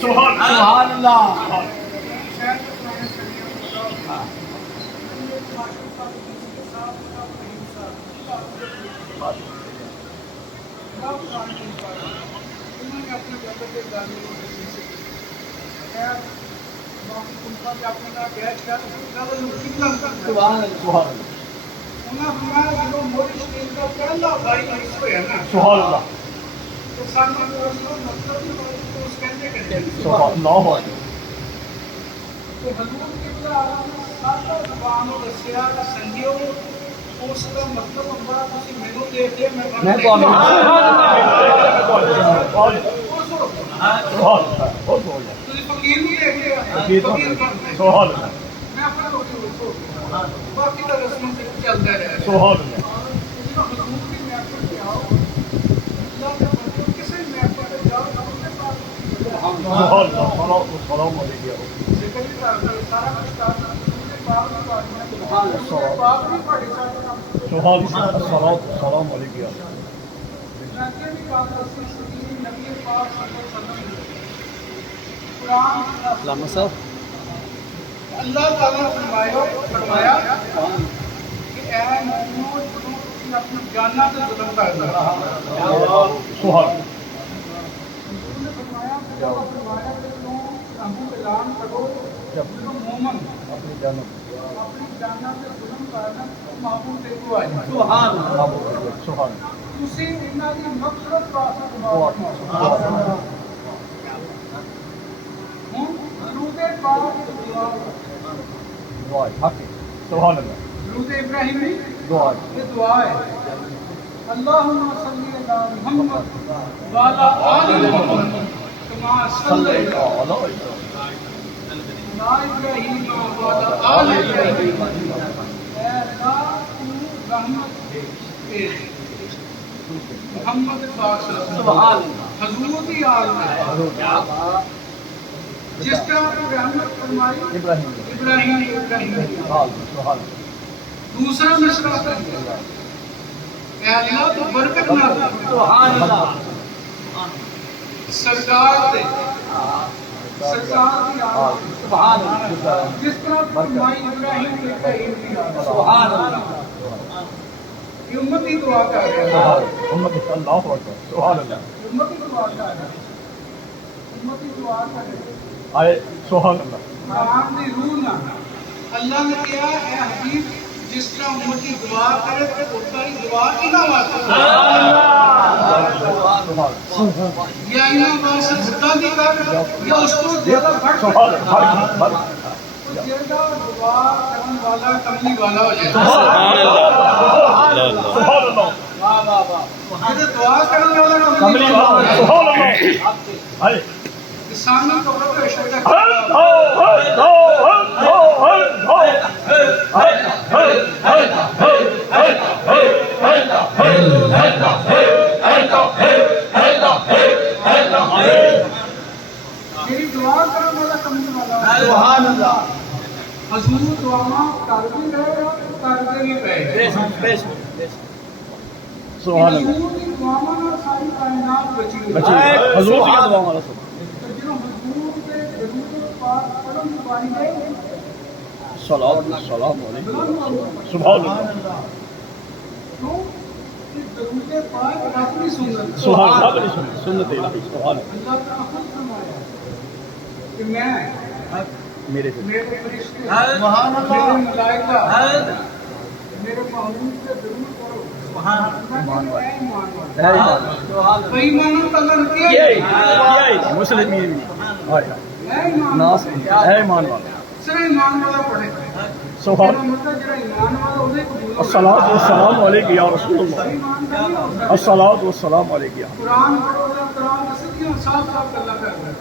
سبحان اللہ. باقی تو رسموں سے چلتا رہے. اللہ تعالیٰ نے فرمایا کہ اے مومنو تم اپنی جانوں سے ظلم کر رہا فرمایا کہ تم اعلان کرو جو مومن اپنی جانوں سے ظلم کرنا معمول تے کو آئے. سبحان اللہ. تسی انہاں دی مغفرت واسطے دعا کرو. درود پاک دعا سبحان اللہ. درود ابراہیمی دعا یہ دعا ہے. اللہم صلی علی محمد وعلی آل محمد کما صلیت علی ابراہیم وعلی آل ابراہیم. اے اللہ تو رحمت بھیج محمد پاک سبحان حضور کی آل میں جس طرح رحمت فرمائی ابراہیم. دوسرا مشورہ اے اللہ تو برکت نہ سبحان اللہ سرکار دے سرکار کی آل سبحان اللہ جس طرح فرمائی ابراہیم کی سبحان اللہ. یہ امتی دعا کر رہے ہیں. امتی اللہ اکبر سبحان اللہ. امتی دعا کر رہے ہیں. امتی دعا کر رہے ہیں. آئے سبحان اللہ. قرآن دی روح نہ اللہ نے کیا اے حبیب جس طرح امتی دعا کرے تو تاری دعا کی نہ واسطہ یا انہاں واسطہ زدہ بھی کر یا اس کو زیادہ بڑھ زیادہ دعا کرن والا کملی والا ہو جائے. سبحان اللہ. سبحان اللہ. واہ واہ واہ. دعا کرن والا کملی والا ہو جائے. سبحان اللہ. سامنے کو رکھو شکر میری دعا کرنے والا کمزور والا سبحان اللہ. حضور دعا کر بھی رہے اور کرتے بھی رہے. سبحان اللہ. حضور کی دعا میں ساری کائنات بچی ہوئی. حضور کی دعا میں صلوات والسلام علیکم سبحان اللہ. سبحان اللہ. سنت الہی سبحان اللہ. کہ میں میرے فرشتے سبحان اللہ ملائکہ میرے محبوب سے ضرور کرو سبحان اللہ. بے ایمانوں کا اگر کیا مسلمین ناس اے ایمان والا صرف ایمان والا پڑھے سبحان الصلاۃ والسلام علیک یا رسول اللہ. الصلاۃ والسلام علیک یا قرآن پڑھو قرآن سیدھا صاف صاف اللہ کر رہا ہے.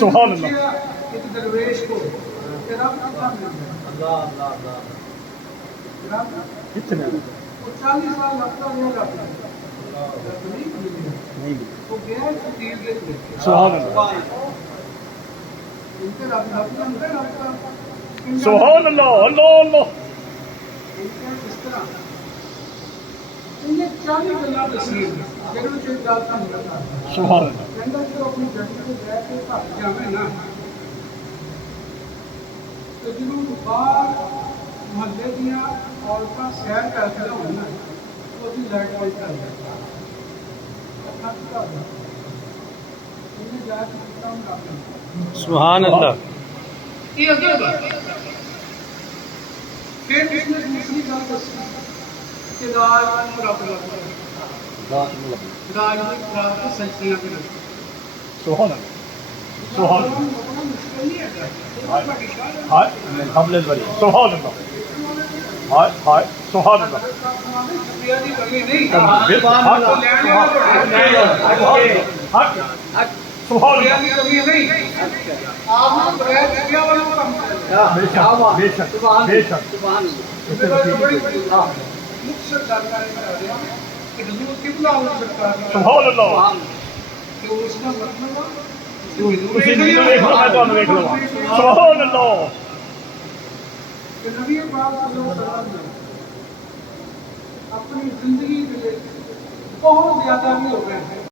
سبحان اللہ. ایک درویش کو رب اللہ اللہ اللہ کتنے 40 سال لگتا ہے نہیں تو گیا سبحان اللہ. سبحان اللہ. اللہ اللہ. انہیں 40 ਗੱਲਾਂ ਦੱਸੀਆਂ ਜਿਹਨਾਂ ਵਿੱਚ ਇੱਕ ਗੱਲ ਤੁਹਾਨੂੰ ਦੱਸਦਾ ਸੁਭਾਨ ਅੱਲਾਹ ਕਹਿੰਦਾ ਜਦੋਂ ਆਪਣੀ ਗੱਡੀ ਤੇ ਬਹਿ ਕੇ ਘਰ ਜਾਵੇਂ ਨਾ ਤੇ ਜਦੋਂ ਬਾਹਰ ਮੁਹੱਲੇ ਦੀਆਂ ਔਰਤਾਂ ਸੈਰ ਕਰਦੀਆਂ ਹੋਣ ਨਾ ਉਹਦੀ ਲਾਈਟ ਬੰਦ ਕਰ ਦਿੰਦਾ ਅੱਖਾਂ ਝੁਕਾ ਦਿੰਦਾ ਇਹਨੇ ਜਾ ਕੇ ਕੰਮ ਕਰਦਾ سبحان اللہ یہ اگر بات پھر اس نے دوسری گل دسی کہ راج رب رب راج رب کو سجدیاں کرنا سبحان اللہ سبحان اللہ مشکل نہیں ہے ہائے حمل الولی سبحان اللہ ہائے ہائے سبحان اللہ شکریہ دی کمی نہیں سبحان اللہ کی کمی نہیں آپ نے بغیر شکریہ والوں کو کم کرنا بے شک بے شک بڑی بڑی مقصد جانکاری کرا دیا کہ حضور قبلہ ہو سکتا ہے سبحان اللہ کہ اس کا مطلب اسی نے دیکھ لو میں تو دیکھ لو سبحان اللہ کہ نبی پاک صلی اللہ علیہ وسلم نے اپنی زندگی کے بہت زیادہ بھی ہو گئے ہیں